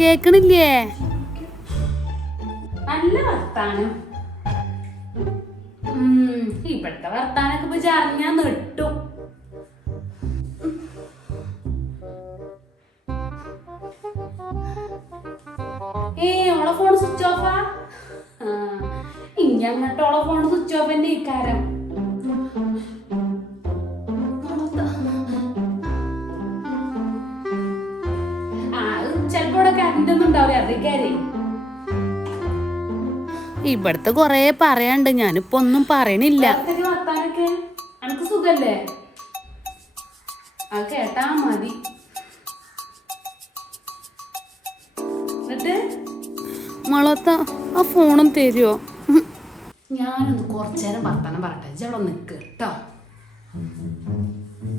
കേക്കണില്ലേ? നല്ല വർത്താനം. ഇവിടുത്തെ വർത്താനൊക്കെ ഇപ്പൊ ചറിഞ്ഞാ നെട്ടും. ഏ ഓളെ ഫോൺ സ്വിച്ച് ഓഫാ ഇനി അങ്ങോട്ട് ഓളെ ഫോൺ സ്വിച്ച് ഓഫ് തന്നെ ഇക്കാരം ഉണ്ടാവില്ല അതേക്കാരേ ഇവിടുത്തെ കൊറേ പറയാണ്ട് ഞാനിപ്പോ ഒന്നും പറയണില്ല. അനക്ക് സുഖല്ലേ? അത് കേട്ടാ മതി. മോളത്ത ആ ഫോണും തരുമോ ഞാനൊന്ന് കുറച്ചേരം വർത്താനം പറട്ടെ ഇജ്ജ് അവിടെ നിക്ക് കേട്ടോ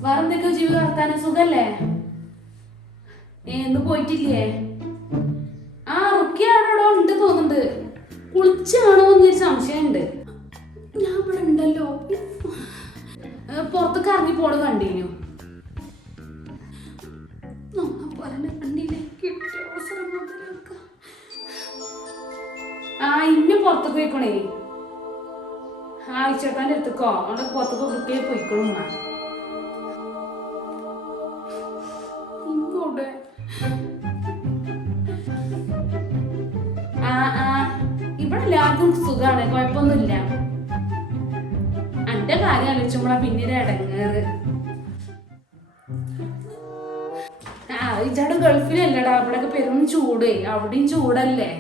വേറെന്തൊക്കെയോ ജീവിതം വർത്താനം സുഖല്ലേ? ഏന്ന് പോയിട്ടില്ലേ? കുളിച്ചാണോ എന്നൊരു സംശയമുണ്ട്. ഞാൻ ഇവിടെ ഉണ്ടല്ലോ. പുറത്തൊക്കെ ഇറങ്ങി പോണ കണ്ടിന്യൂ കിട്ടിയ. ആ ഇന്ന് പുറത്തേക്ക് പോയിക്കണേ ആ ചേട്ടാന്റെ അടുത്തേക്കോ? അവിടെ പുറത്തേക്ക് വൃത്തിയെ പോയിക്കോളും ഉമ്മ. ആലോചിച്ചുമ്പോഴാ പിന്നീട് ഇടങ്ങേറ്. ആ ഇജാട് ഗൾഫിലല്ലടാ. അവിടെയൊക്കെ പെരും ചൂട്. അവിടെയും ചൂടല്ലേ?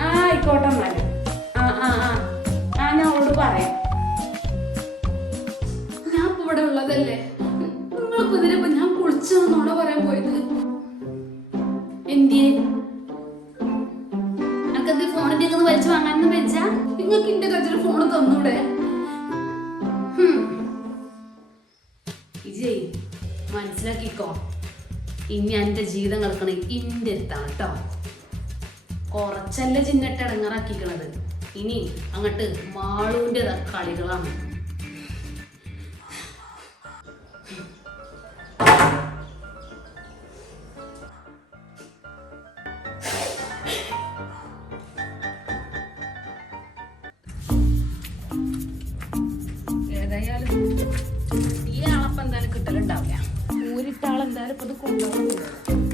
ആ ആയിക്കോട്ടെ എന്നാൽ. ആ ആ ആ. ഞാൻ അവളോട് പറയാം. ഞാൻ ഇപ്പൊ ഇവിടെ ഉള്ളതല്ലേ? നിങ്ങളിപ്പോ ഇതിലിപ്പോ ഞാൻ കുളിച്ചെന്നോടെ പറയാൻ പോയത്? എന്തിയെ? ഫോണിന്റെ വെച്ച നിങ്ങൾക്ക് എന്റെ കച്ചറ ഫോൺ തന്നൂടെ? വിജയ് മനസ്സിലാക്കിക്കോ. ഇനി എന്റെ ജീവിതം കളക്കണ ഇന്റെ അടുത്താണ് കേട്ടോ കുറച്ചല്ല ചിന്നിട്ട് ഇടങ്ങാറാക്കിക്കണത്. ഇനി അങ്ങോട്ട് മാളൂന്റെ കളികളാണ്. dela e pôr do condão.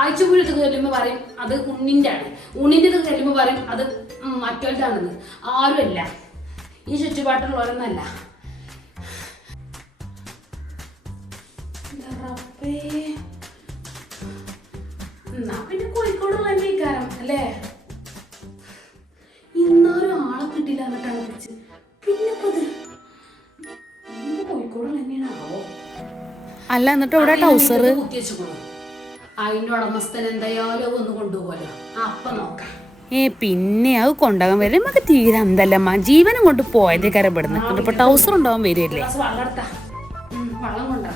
ആഴ്ചപ്പുഴത്ത് കയറുമ്പോ പറയും അത് ഉണ്ണിന്റെ ആണ്. ഉണ്ണിന്റെ കയറുമ്പോ പറയും അത് മറ്റവരുടെ ആണെന്ന് ആരുമല്ല. ഈ ചുറ്റുപാട്ടുള്ളവരൊന്നല്ല എന്റെ. എന്നാ പിന്നെ കോഴിക്കോടുള്ള എന്റെ കാരണം അല്ലേ? ഇന്നാരും ആളെ കിട്ടില്ല എന്നിട്ടാണ് വിളിച്ചത്. പിന്നെ കോഴിക്കോടുള്ള തന്നെയാണാവോ അല്ല എന്നിട്ട് ഇവിടെ ടൗസർ അതിന്റെ ഉടമസ്ഥൻ എന്തായാലും ഒന്ന് കൊണ്ടുപോകല്ലോ അപ്പൊ നോക്കാം. ഏ പിന്നെ അത് കൊണ്ടാകാൻ വരും നമുക്ക് തീരെ എന്തല്ലമ്മ ജീവനം കൊണ്ട് പോയതേ കര ഇപ്പൊ ടൗസർ ഉണ്ടാവാൻ വരുമല്ലേ വെള്ളം കൊണ്ടാ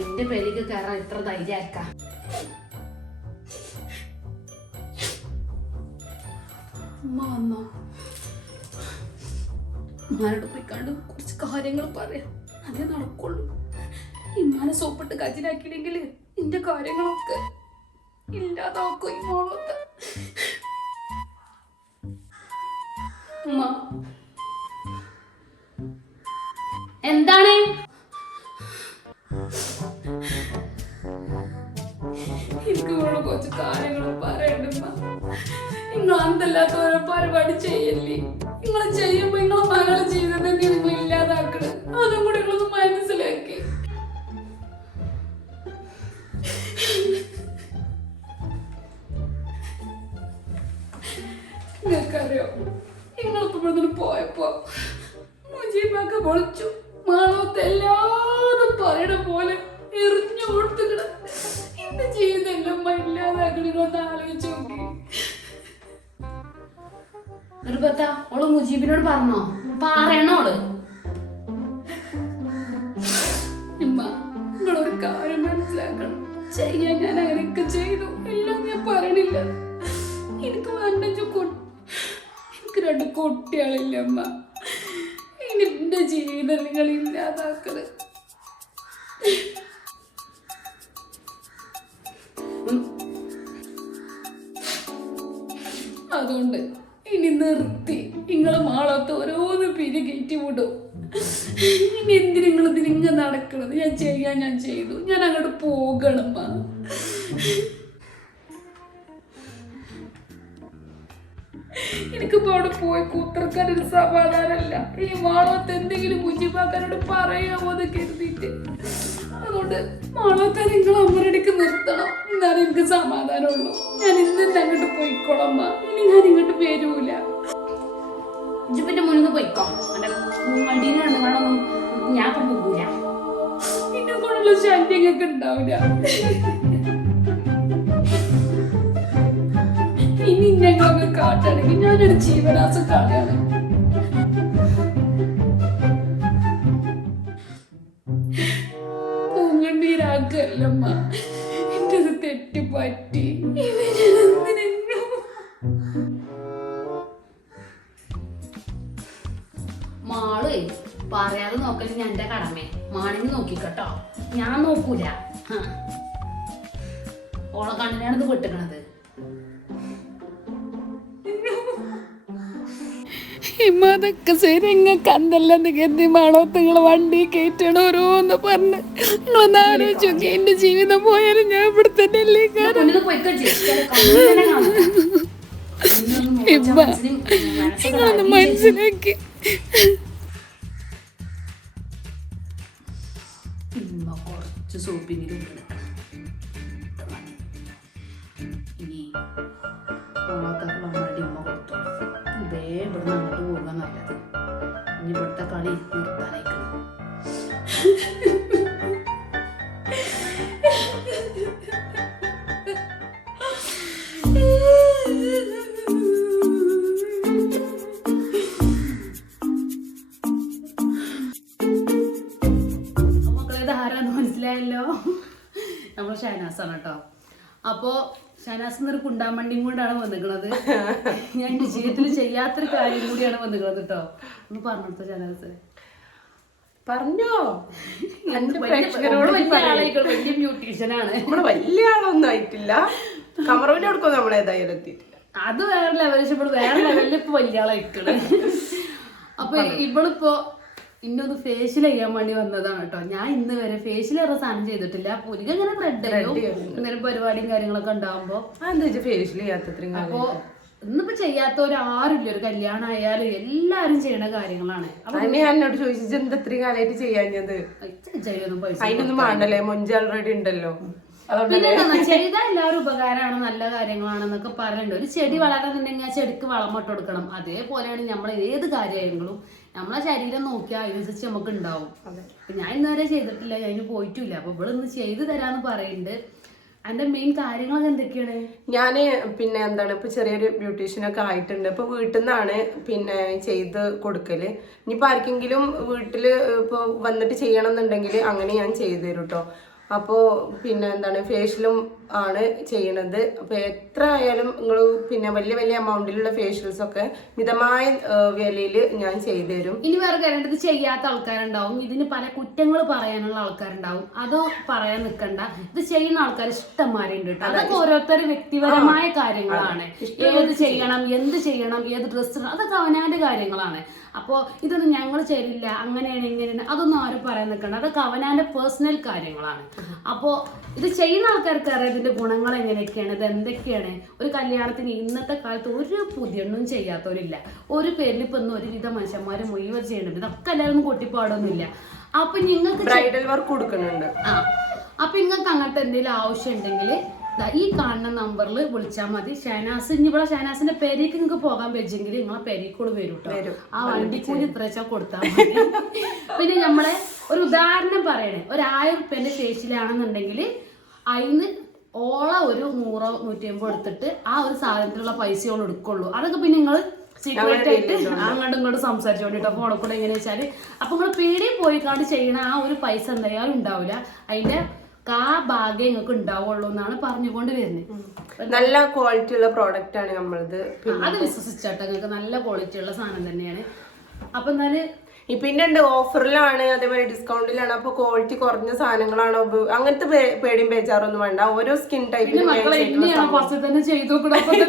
എന്റെ പേരിക്ക് കയറാൻ ഇത്ര ധൈര്യക്ക വന്നോ? ഉമ്മാനോട് പോയിക്കാണ്ട് കുറച്ച് കാര്യങ്ങൾ പറയാം. അതേ നടക്കുള്ളൂ. ഇമ്മാനെ സോപ്പിട്ട് കജിലാക്കിയില്ലെങ്കിൽ എന്റെ കാര്യങ്ങളൊക്കെ ഇല്ലാതാക്കും ഈ ഉമ്മ. എന്താണ്? നിങ്ങളോട് കുറച്ച് കാര്യങ്ങൾ പറയണ്ടമ്മ. നിങ്ങൾ അന്തല്ലാത്ത ഓരോ പരിപാടി ചെയ്യല്ലേ? നിങ്ങൾ ചെയ്യുമ്പോ നിങ്ങളെ മകളുടെ ജീവിതത്തെ നിങ്ങൾ ഇല്ലാതാക്കണ്. അതും കൂടി നിങ്ങളൊന്ന് മനസ്സിലാക്കി. നിങ്ങൾക്കറിയോ നിങ്ങളിപ്പോ ഇവിടെ പോയപ്പോ മുജീബൊക്കെ പൊളിച്ചു മാളത്തെ എല്ലാവരും പറയണ പോലെ എറിഞ്ഞു കൊടുത്തുകിട എന്റെ ജീവിതം എല്ലാം ഇല്ലാതാക്കണെന്ന് ആലോചിച്ച് നിർബത്ത ഓൾ മുജീബിനോട് പറഞ്ഞോ? പറയണോൾ നിങ്ങളൊരു കാര്യം മനസ്സിലാക്കണം. ചെയ്യാൻ ഞാൻ അങ്ങനെയൊക്കെ ചെയ്തു? എല്ലാം ഞാൻ പറയണില്ല. എനിക്ക് വേണ്ട എനിക്ക് രണ്ട് കുട്ടികളില്ല അമ്മ എന്റെ ജീവിതം നിങ്ങൾ ഇല്ലാതാക്കത് അതുകൊണ്ട് ഇനി നിർത്തി. നിങ്ങളെ മാളത്ത് ഓരോന്ന് പിരി കയറ്റി വിടും. ഇനി എന്തിനു നിങ്ങൾ ഇതിനിങ്ങ നടക്കണത്? ഞാൻ ചെയ്യാൻ ഞാൻ ചെയ്തു. ഞാൻ അങ്ങോട്ട് പോകണം അമ്മ. എനിക്കിപ്പോ അവിടെ പോയി കൂത്തർക്കാൻ ഒരു സമാധാനമല്ല ഈ മാളത്ത് എന്തെങ്കിലും മുജിബാക്കാരോട് പറയാമോ എന്ന് കരുതിയിട്ട്. അതുകൊണ്ട് മാളത്തെ നിങ്ങൾ അമ്മരടിക്ക് നിർത്തണം. എന്നാലും എനിക്ക് സമാധാനമുള്ളൂ. ഞാൻ ഇന്ന് തന്നെ അങ്ങോട്ട് പോയിക്കോളാം. ഇനി ഞാൻ ഇങ്ങോട്ട് വരൂല. ഇജിപ്പിന്റെ മുന്നിൽ നിന്ന് പോയിക്കോ. എന്റെ വണ്ടീനെ നിങ്ങളൊന്നും ഞാൻ ഇപ്പൊ പോകൂല. എന്നെ കൊണ്ടുള്ള ശല്യങ്ങൾക്ക് ഉണ്ടാവില്ല. ഇനി ഞങ്ങളൊക്കെ കാട്ടാണെങ്കിൽ ഞാനൊരു ജീവനാശം എന്തിനെങ്കിലും മാൾ പറയാതെ നോക്കൽ ഞാൻ എന്റെ കടമേ മാണിന് നോക്കിക്കട്ടോ. ഞാൻ നോക്കൂല. ഓളെ കണ്ണിനാണ് ഇത് വെട്ടുക്കണത്. ഇമ്മ അതൊക്കെ ശരി എന്തല്ലെന്ന് കരുതി മാണോത്ത് നിങ്ങൾ വണ്ടി കയറ്റണം ഓരോന്ന് പറഞ്ഞ്. നിങ്ങളൊന്ന് ആലോചിച്ചു എന്റെ ജീവിതം പോയാലും ഞാൻ ഇവിടെ തന്നെ അല്ലേ മനസ്സൊക്കെ നിങ്ങളൊന്ന്. മനസ്സിലാക്കി. കുറച്ച് സോപ്പിങ്ങിലും ഇനി ഇമ്മ കൊടുത്തു ഇതേ ഇവിടെ നല്ലത് ഇനി ഇവിടുത്തെ കളി നിർത്താനായിക്കണം മനസ്സിലായല്ലോ? നമ്മൾ ഷൈനാസാണ് കേട്ടോ. അപ്പോ ഷഹനാസ് എന്നൊരു കുണ്ടാമണ്ടിയും കൊണ്ടാണ് വന്നിക്കണത്. ഞാൻ എന്റെ ജീവിതത്തിൽ ചെയ്യാത്തൊരു കാര്യം കൂടിയാണ് വന്നിക്കണത് കേട്ടോ ഒന്ന് പറഞ്ഞെടുത്ത ഷനാസ് പറഞ്ഞോ. പ്രേക്ഷകരോട് വലിയ ബ്യൂട്ടീഷ്യനാണ് നമ്മൾ വലിയ ആളൊന്നും ആയിട്ടില്ല. കമറുവിന്റെ അടുക്കൊന്നും നമ്മൾ ഏതായാലും എത്തിയിട്ടില്ല. അത് വേറെ ലെവൽ ഇവിടെ വേറെ ലെവലിൽ ഇപ്പൊ വലിയ ആളായിട്ടുള്ളത് അപ്പൊ ഇവളിപ്പോ ഇന്നൊന്ന് ഫേഷ്യൽ ചെയ്യാൻ വേണ്ടി വന്നതാണ് കേട്ടോ. ഞാൻ ഇന്ന് വരെ ഫേഷ്യൽ വേറെ സാധനം ചെയ്തിട്ടില്ല. പുലിക ഇങ്ങനെ ബ്രെഡ് എന്തെങ്കിലും പരിപാടിയും കാര്യങ്ങളൊക്കെ ഉണ്ടാവുമ്പോ. എന്താ ഫേഷ്യൽ ചെയ്യാത്ത അപ്പോ അപ്പൊ ഇന്നിപ്പോ ചെയ്യാത്തവര് ആരുമില്ല. ഒരു കല്യാണം ആയാലും എല്ലാരും ചെയ്യണ കാര്യങ്ങളാണ്. അപ്പൊ എന്നോട് ചോദിച്ചു എന്താ ഇത്രയും കാലമായിട്ട് ചെയ്യാഞ്ഞത്? അതിനൊന്നും വേണ്ടല്ലേ? മൊഞ്ച് ഓൾറെഡി ഉണ്ടല്ലോ. അതുകൊണ്ട് പിന്നെ എന്താ ചെയ്താൽ എല്ലാവരും ഉപകാരമാണ് നല്ല കാര്യങ്ങളാണെന്നൊക്കെ പറയുന്നുണ്ട് ഒരു ചെടി വളരാന്നുണ്ടെങ്കിൽ ആ ചെടിക്ക് വളം ഇട്ട് കൊടുക്കണം. അതേപോലെയാണ് നമ്മൾ ഏത് കാര്യമായെങ്കിലും നമ്മളെ ശരീരം നോക്കിയാൽ അതിനനുസരിച്ച് നമുക്ക് ഉണ്ടാവും ഞാൻ ഇന്നുവരെ ചെയ്തിട്ടില്ല ഞാൻ ഇനി പോയിട്ടില്ല. അപ്പൊ ഇവിടെ ഇന്ന് ചെയ്തു തരാന്ന് പറയുന്നുണ്ട് അതിന്റെ മെയിൻ കാര്യങ്ങളൊക്കെ എന്തൊക്കെയാണ്? ഞാൻ പിന്നെ എന്താണ് ഇപ്പൊ ചെറിയൊരു ബ്യൂട്ടീഷ്യനൊക്കെ ആയിട്ടുണ്ട്. ഇപ്പൊ വീട്ടിൽ നിന്നാണ് പിന്നെ ചെയ്ത് കൊടുക്കൽ. ഇനിയിപ്പോ ആർക്കെങ്കിലും വീട്ടിൽ ഇപ്പൊ വന്നിട്ട് ചെയ്യണം എന്നുണ്ടെങ്കിൽ അങ്ങനെ ഞാൻ ചെയ്തു തരും കേട്ടോ അപ്പോൾ പിന്നെ എന്താണ് ഫേഷ്യലും ആണ് ചെയ്യണത്. അപ്പോൾ എത്ര ആയാലും നിങ്ങൾ പിന്നെ വലിയ വലിയ എമൗണ്ടിലുള്ള ഫേഷ്യൽസ് ഒക്കെ മിതമായ വിലയിൽ ഞാൻ ചെയ്തു തരും ഇനി വേറെ കാര്യം ഇത് ചെയ്യാത്ത ആൾക്കാരുണ്ടാവും. ഇതിന് പല കുറ്റങ്ങൾ പറയാനുള്ള ആൾക്കാരുണ്ടാവും. അതോ പറയാൻ നിൽക്കണ്ട ഇത് ചെയ്യുന്ന ആൾക്കാർ ഇഷ്ടംമാരുണ്ട് കേട്ടോ. അതൊക്കെ ഓരോരുത്തർ വ്യക്തിപരമായ കാര്യങ്ങളാണ്. ഏത് ചെയ്യണം എന്ത് ചെയ്യണം ഏത് ഡ്രസ്സ് അതൊക്കെ അവനവന്റെ കാര്യങ്ങളാണ്. അപ്പോൾ ഇതൊന്നും ഞങ്ങൾ ചെയ്യില്ല അങ്ങനെയാണ് ഇങ്ങനെയാണ്. അതൊന്നും ആരും പറയാൻ നിൽക്കണ്ട. അതൊക്കെ അവനാന്റെ പേഴ്സണൽ കാര്യങ്ങളാണ്. അപ്പോൾ ഇത് ചെയ്യുന്ന ആൾക്കാർക്ക് അറിയാം ഇതിന്റെ ഗുണങ്ങൾ എങ്ങനെയൊക്കെയാണ് ഇത് എന്തൊക്കെയാണ്. ഒരു കല്യാണത്തിന് ഇന്നത്തെ കാലത്ത് ഒരു പുതിയൊന്നും ചെയ്യാത്തവരില്ല. ഒരു പേരിൽ ഇപ്പം ഇന്ന് ഒരുവിധ മനുഷ്യന്മാരെ മുഴുവൻ ചെയ്യണം ഇതൊക്കെ എല്ലാവരും കൊട്ടിപ്പാടൊന്നുമില്ല. അപ്പം നിങ്ങൾക്ക് ബ്രൈഡൽ വർക്ക് കൊടുക്കുന്നുണ്ട്. ആ. അപ്പൊ നിങ്ങൾക്ക് അങ്ങനത്തെ എന്തെങ്കിലും ആവശ്യം ഉണ്ടെങ്കിൽ ഈ കാണുന്ന നമ്പറിൽ വിളിച്ചാൽ മതി. ഷാനാസ് ഇനി ഇവിടെ ഷാനാസിന്റെ പെരേക്ക് നിങ്ങൾക്ക് പോകാൻ പറ്റിയെങ്കിൽ നിങ്ങളെ പെരേക്കോട് വരും. കേട്ടോ ആ വണ്ടിക്കൂലി ഇത്ര വെച്ചാൽ കൊടുത്താൽ മതി. പിന്നെ നമ്മളെ ഒരു ഉദാഹരണം പറയണേ. ഒരു ആയിരം ഉറുപ്പ്യന്റെ ശേഷിയിലാണെന്നുണ്ടെങ്കിൽ അതിന് ഓള ഒരു നൂറോ നൂറ്റി അമ്പത് എടുത്തിട്ട് ആ ഒരു സാധനത്തിനുള്ള പൈസ ഓൾ എടുക്കുള്ളൂ. അതൊക്കെ പിന്നെ നിങ്ങൾ സീക്രട്ട് ആയിട്ട് അങ്ങോട്ടും ഇങ്ങോട്ടും സംസാരിച്ചോണ്ടിട്ടോ ഫോണിൽ കൂടെ എങ്ങനെയാ വെച്ചാൽ. അപ്പൊ നിങ്ങൾ പേടി പോയി കാണ്ട് ചെയ്യണ ആ ഒരു പൈസ എന്തായാലും ഉണ്ടാവില്ല അതിന്റെ കാ ഭാഗ്യം നിങ്ങൾക്ക് ഉണ്ടാവുള്ളൂ എന്നാണ് പറഞ്ഞുകൊണ്ട് വരുന്നത്. നല്ല ക്വാളിറ്റി ഉള്ള പ്രോഡക്റ്റ് ആണ് നമ്മളത് അത് വിശ്വസിച്ചാട്ടോ നിങ്ങൾക്ക് നല്ല ക്വാളിറ്റി ഉള്ള സാധനം തന്നെയാണ്. അപ്പൊ എന്നാൽ പിന്നെ ഉണ്ട് ഓഫറിലാണ് അതേപോലെ ഡിസ്കൗണ്ടിലാണ് അപ്പൊ ക്വാളിറ്റി കുറഞ്ഞ സാധനങ്ങളാണോ അങ്ങനത്തെ പേടിയും പേജാറൊന്നും വേണ്ട. ഓരോ സ്കിൻ ടൈപ്പ് ടൈപ്പിന് തന്നെ ചെയ്തു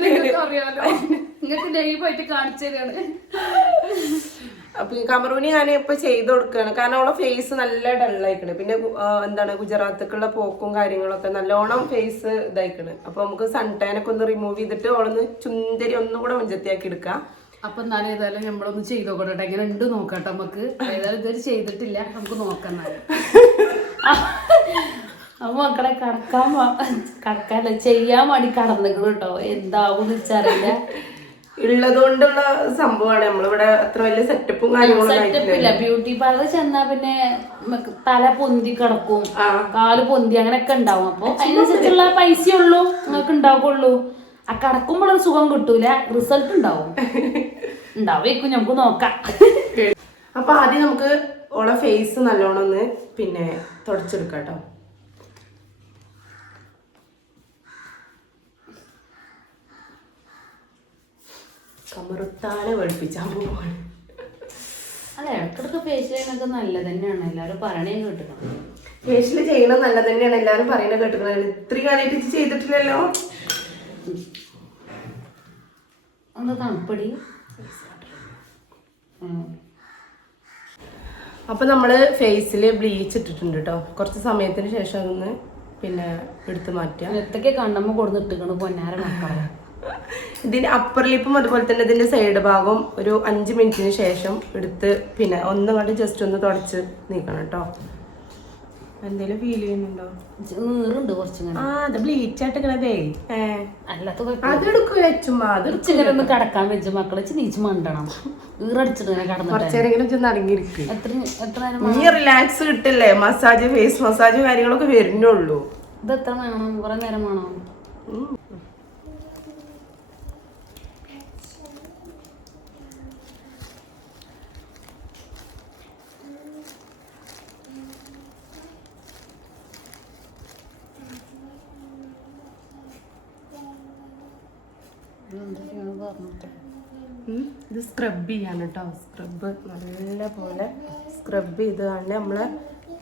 നിങ്ങൾക്ക് നിങ്ങൾക്ക് ലൈവായിട്ട് കാണിച്ചു തരാണ്. അപ്പൊ ഈ കമറൂനി ഞാൻ ഇപ്പൊ ചെയ്ത് കൊടുക്കുകയാണ് കാരണം അവളെ ഫേസ് നല്ല ഡള്ളായിക്കണ് പിന്നെ എന്താണ് ഗുജറാത്തേക്കുള്ള പോക്കും കാര്യങ്ങളൊക്കെ നല്ലോണം ഫേസ് ഇതായിക്കണ്. അപ്പൊ നമുക്ക് സൺ ടാൻ ഒക്കെ ഒന്ന് റിമൂവ് ചെയ്തിട്ട് അവളൊന്ന് ചുന്തരി ഒന്നും കൂടെ മുഞ്ചത്തിയാക്കി എടുക്കാം. അപ്പൊ എന്നാലും ഏതായാലും നമ്മളൊന്ന് ചെയ്ത് നോക്കട്ടെ. എങ്ങനെ ഉണ്ട് നോക്കട്ടെ നമുക്ക് ഏതായാലും ഇതുവരെ ചെയ്തിട്ടില്ല. നമുക്ക് നോക്കാം അപ്പൊ മക്കളെ കടക്കാൻ കടക്കാല്ല ചെയ്യാൻ വേണ്ടി കടന്നിക്കണം കേട്ടോ എന്താവും വെച്ചറിയില്ല. ഉള്ളത് കൊണ്ടുള്ള സംഭവമാണ്. നമ്മളിവിടെ അത്ര വലിയ സെറ്റപ്പും കാര്യങ്ങളും ഇല്ല. ബ്യൂട്ടി പാർലർ ചെന്നാ പിന്നെ തല പൊന്തി കിടക്കും. കാൽ പൊന്തി അങ്ങനെയൊക്കെ ഉണ്ടാവും. അപ്പൊ അതിനനുസരിച്ചുള്ള പൈസ ഉള്ളൂ. നിങ്ങൾക്ക് ഉണ്ടാവുള്ളൂ ആ കിടക്കുമ്പോഴൊരു സുഖം കിട്ടൂല. റിസൾട്ട് ഉണ്ടാവും. ഉണ്ടാവേക്കും. നമുക്ക് നോക്കാം. അപ്പൊ ആദ്യം നമുക്ക് ഓളെ ഫേസ് നല്ലോണം ഒന്ന് പിന്നെ തുടച്ചെടുക്കാം കേട്ടോ. കമറുത്താനെ വെളുപ്പിച്ചാൽ പോവാണ്. അല്ല ഇടക്കിടക്ക് ഫേഷ്യൽ ചെയ്യുന്നൊക്കെ നല്ല തന്നെയാണ്. എല്ലാവരും പറയണേ കേട്ടിട്ടുണ്ട്. ഫേഷ്യൽ ചെയ്യണം നല്ല തന്നെയാണ്. എല്ലാവരും പറയുന്നത് കേട്ടിട്ടുള്ളത് ഇത്രയും കാലമായിട്ട് ഇത് ചെയ്തിട്ടില്ലല്ലോ. എന്താ തണുപ്പടി? അപ്പൊ നമ്മൾ ഫേസിൽ ബ്ലീച്ച് ഇട്ടിട്ടുണ്ട് കേട്ടോ കുറച്ച് സമയത്തിന് ശേഷം അതൊന്ന് പിന്നെ എടുത്തു മാറ്റുക. എത്തൊക്കെ കണ്ണമ്മ കൊടുന്ന് ഇട്ടിക്കണ് പൊന്നാര മക്കളെ. ഇതിന്റെ അപ്പർ ലിപ്പും അതുപോലെ തന്നെ ഇതിന്റെ സൈഡ് ഭാഗവും ഒരു അഞ്ച് മിനിറ്റിന് ശേഷം എടുത്ത് പിന്നെ ഒന്നും കണ്ട് ജസ്റ്റ് ഒന്ന് തുടച്ച് നീക്കണം കേട്ടോ. എന്തേലും ഫീൽ ചെയ്യുന്നുണ്ടോ? നീറുണ്ട് കുറച്ചിങ്ങനെ ആ അത് ബ്ലീച്ച് അല്ലാത്ത അതെടുക്കൂല ചുമ്മാ അത് ഒന്ന് കടക്കാൻ വെച്ച് മക്കളെ നീച്ച് മണ്ടണം. ഈറടിച്ചിട്ട് കടന്നിട്ട്. കുറച്ചേരെങ്കിലും ചെന്ന് അടങ്ങിയിരിക്കും. എത്ര എത്ര നേരം നീ റിലാക്സ് കിട്ടില്ലേ? മസാജ് ഫേസ് മസാജ് കാര്യങ്ങളൊക്കെ വരുന്നുള്ളൂ. ഇത് എത്ര വേണം? കുറെ നേരം വേണം? എന്തൊക്കെയാണ്. ഇത് സ്ക്രബ് ചെയ്യാൻ കേട്ടോ സ്ക്രബ് നല്ല പോലെ സ്ക്രബ് ചെയ്ത് തന്നെ നമ്മളെ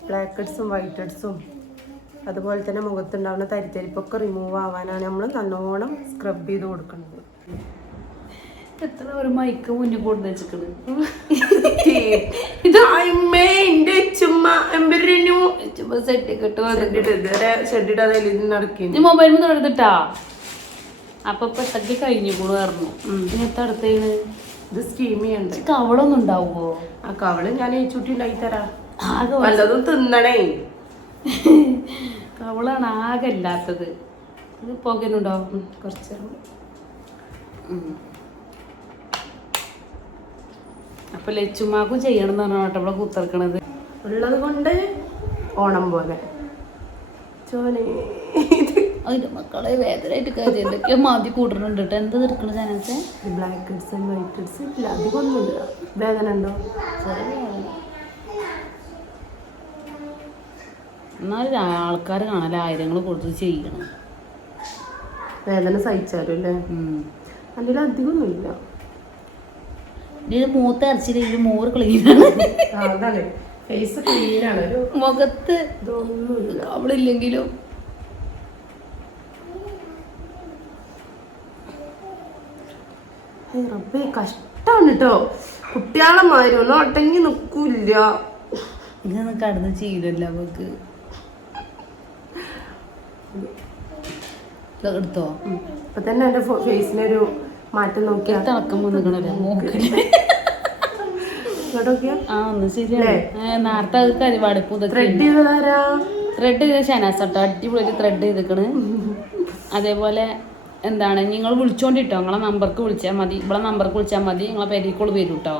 ബ്ലാക്ക് ഹെഡ്സും വൈറ്റ് ഹെഡ്സും അതുപോലെ തന്നെ മുഖത്തുണ്ടാവുന്ന തരിത്തരിപ്പൊക്കെ റിമൂവ് ആവാനാണ് നമ്മൾ നല്ലോണം സ്ക്രബ് ചെയ്ത് കൊടുക്കുന്നത്. എത്ര ഒരു മൈക്ക് മുന്നിൽ കൊണ്ടു നീ മൊബൈൽ എടുത്തിട്ടാ അപ്പൊ പെട്ടക്ക് കഴിഞ്ഞു കൂടെ പറഞ്ഞു. ഇങ്ങനത്തെ അടുത്തേന്ന് ഇത് സ്റ്റീം ചെയ്യണ്ട. കവളൊന്നും ഉണ്ടാവുമോ ആ കവൾ ഞാൻ ചുട്ടി ഉണ്ടാക്കി തരാം. വല്ലതും തിന്നണേ. കവളാണ് ആകെ ഇല്ലാത്തത് ഇത് പുകനുണ്ടോ കുറച്ച്. അപ്പൊ ലച്ചുമാക്കും ചെയ്യണം എന്ന് പറഞ്ഞാട്ടോ ഇവിടെ കുത്തിറക്കണത്. ഉള്ളത് കൊണ്ട് ഓണം പോലെ. ചോനെ അതിന്റെ മക്കളെ വേദനയായിട്ട് കാര്യം എന്തൊക്കെയോ മാതി കൂട്ടുന്നുണ്ട് കേട്ടോ എന്താ എടുക്കണ ചാനത്തെ black kids and white kids ഇല്ല. അധികമൊന്നുമില്ല വേദന ഉണ്ടോ? എന്നാലും ആൾക്കാർ കാണാൻ ആയിരങ്ങൾ കൊടുത്ത് ചെയ്യണം. വേദന സഹിച്ചാലും അല്ലേ. അതിൽ അധികമൊന്നുമില്ല ഇത് മൂത്ത അരച്ചില്ല? ഇത് മോറ് ക്ലീനാണ്. ഫേസ് ക്ലീനാണ് ഒരു മുഖത്ത് അവളില്ലെങ്കിലും. റബ്ബേ കഷ്ടാണ് കേട്ടോ കുട്ടികളെ മാതിരി ഒന്നും ഒട്ടങ്ങി നിക്കൂല്ല. ഇങ്ങനെ കടന്ന് ചെയ്തല്ല അവക്ക് എടുത്തോ? ഇപ്പൊ തന്നെ എന്റെ ഫേസിനൊരു മാറ്റം നോക്കിയാ. തിളക്കം വന്നിക്കണല്ലോ നോക്കിയാ ആ ഒന്ന് ശരിയാണ്. ഏ, നേരത്തെ അത് കരിവാടിപ്പൂ ഇതൊക്കെ ത്രെഡ് ചെയ്തതാരാ? ത്രെഡ് ചെയ്ത ഷനാസ് കേട്ടോ അടിപൊളി ത്രെഡ് ചെയ്തേക്കണ് അതേപോലെ എന്താണ് നിങ്ങൾ വിളിച്ചോണ്ടിട്ടോ? നിങ്ങളെ നമ്പർക്ക് വിളിച്ചാൽ മതി. ഇവിടെ നമ്പർക്ക് വിളിച്ചാൽ മതി. നിങ്ങളെ പെരീക്കോൾ വരും കേട്ടോ.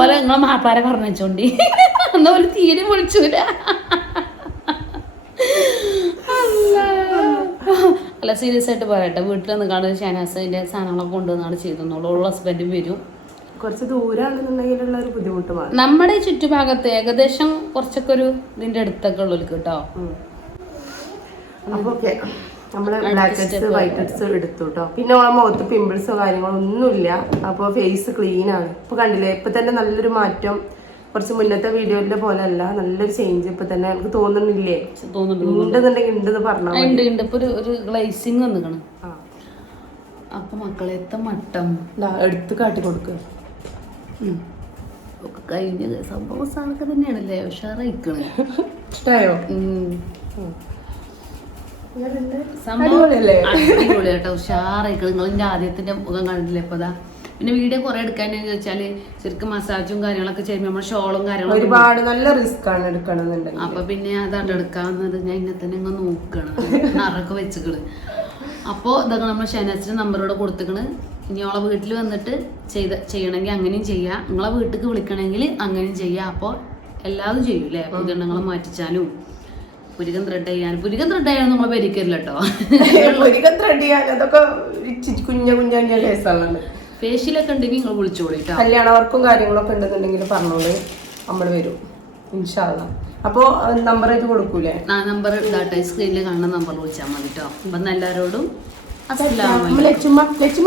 ഓരോ നിങ്ങളെ മാപ്പാരെ പറഞ്ഞോണ്ടി എന്നാ ഒരു തീരെ വിളിച്ചൂല. അല്ല. സീരിയസ് ആയിട്ട് പറയട്ടെ. വീട്ടിൽ നിൽക്കാണ്ട് ഷാനാസിന്റെ സാധനങ്ങളൊക്കെ കൊണ്ടുവന്നാണ് ചെയ്തെന്നുള്ളൂ ഉള്ള ഹസ്ബൻഡും വരും. കുറച്ച് ദൂരാണെന്നുണ്ടെങ്കിലുള്ള ഒരു ബുദ്ധിമുട്ട് മാറും നമ്മുടെ ചുറ്റുഭാഗത്ത് ഏകദേശം കുറച്ചൊക്കെ ഒരു ഇതിന്റെ അടുത്തൊക്കെ ഉള്ളു കേട്ടോ അപ്പൊ ഓക്കെ നമ്മൾ ബ്ലാക്ക് ഹെഡ്സ് വൈറ്റ് ഹെഡ്സ് എടുത്തു കേട്ടോ പിന്നെ നമ്മളെ മുഖത്ത് പിമ്പിൾസോ കാര്യങ്ങളോ ഒന്നുമില്ല അപ്പൊ ഫേസ് ക്ലീൻ ആണ്. ഇപ്പൊ കണ്ടില്ലേ ഇപ്പൊ തന്നെ നല്ലൊരു മാറ്റം. കുറച്ച് മുന്നത്തെ വീഡിയോയിലെ പോലെ അല്ല നല്ലൊരു ചേഞ്ച് ഇപ്പൊ തന്നെ എനിക്ക് തോന്നുന്നില്ലേ? ഉണ്ടെന്നുണ്ടെങ്കിൽ ഉണ്ടെന്ന് പറഞ്ഞു ആ, ഗ്ലേസിങ് വന്നിക്കണം ആ. അപ്പൊ മക്കളെത്ത മട്ടം ദാ, എടുത്ത് കാട്ടി കൊടുക്കുക ഒക്കെ കഴിഞ്ഞ സംഭവം സാധനമൊക്കെ തന്നെയാണല്ലേ ഉഷാറായിക്കണേ ഇഷ്ടായോ? അടിപൊളിയാട്ടോ ഉഷാറായിക്കണ് നിങ്ങൾ എന്റെ ആദ്യത്തിന്റെ മുഖം കണ്ടില്ലേ ഇപ്പൊ അതാ പിന്നെ വീഡിയോ കുറെ എടുക്കാൻ വെച്ചാൽ ശരിക്കും മസാജും കാര്യങ്ങളൊക്കെ ചെയ്യുമ്പോൾ നമ്മൾ ഷോളും കാര്യങ്ങളും ഒരുപാട് നല്ല റിസ്ക് ആണ് എടുക്കണമെന്നുണ്ടെങ്കിൽ അപ്പൊ പിന്നെ അതാണ് എടുക്കാവുന്നത് ഞാൻ ഇന്നെ തന്നെ ഇങ്ങ് നോക്കണം. നിറൊക്കെ വെച്ചിക്കണ്. അപ്പോൾ ഇതൊക്കെ നമ്മൾ ഷെനസിന്റെ നമ്പറോട് കൊടുത്തേക്കണ്. ഇനി ഓളെ വീട്ടിൽ വന്നിട്ട് ചെയ്ത ചെയ്യണമെങ്കിൽ അങ്ങനെയും ചെയ്യാം. നിങ്ങളെ വീട്ടിലേക്ക് വിളിക്കണമെങ്കിൽ അങ്ങനെയും ചെയ്യാം. അപ്പോൾ എല്ലാതും ചെയ്യും അല്ലേ പുതിയണ്ണങ്ങളെ മാറ്റിച്ചാലും. പുരികം ത്രെഡ് ചെയ്യാൻ. പുരികം ത്രെഡ് ചെയ്യാൻ നമ്മളെ പരിക്കരില്ല കേട്ടോ പുരികം ത്രെഡ് ചെയ്യാൻ. അതൊക്കെ കുഞ്ഞ കുഞ്ഞ കുഞ്ഞ കേസുകളാണ് ഫേഷ്യലൊക്കെ ഉണ്ടെങ്കിൽ നിങ്ങൾ വിളിച്ചോളി കല്യാണവർക്കും കല്യാണ വർക്കും കാര്യങ്ങളൊക്കെ ഉണ്ടെന്നുണ്ടെങ്കിൽ പറഞ്ഞോളൂ. നമ്മൾ വരും. ഇൻഷാല്ല അപ്പോ നമ്പർ ആയിട്ട് കൊടുക്കൂലേ? ആ നമ്പർ ഡാറ്റ സ്ക്രീനിൽ കാണുന്ന നമ്പർ വിളിച്ചാൽ മതി കേട്ടോ അപ്പം എല്ലാവരോടും Selamun Aleyküm. Aleyküm.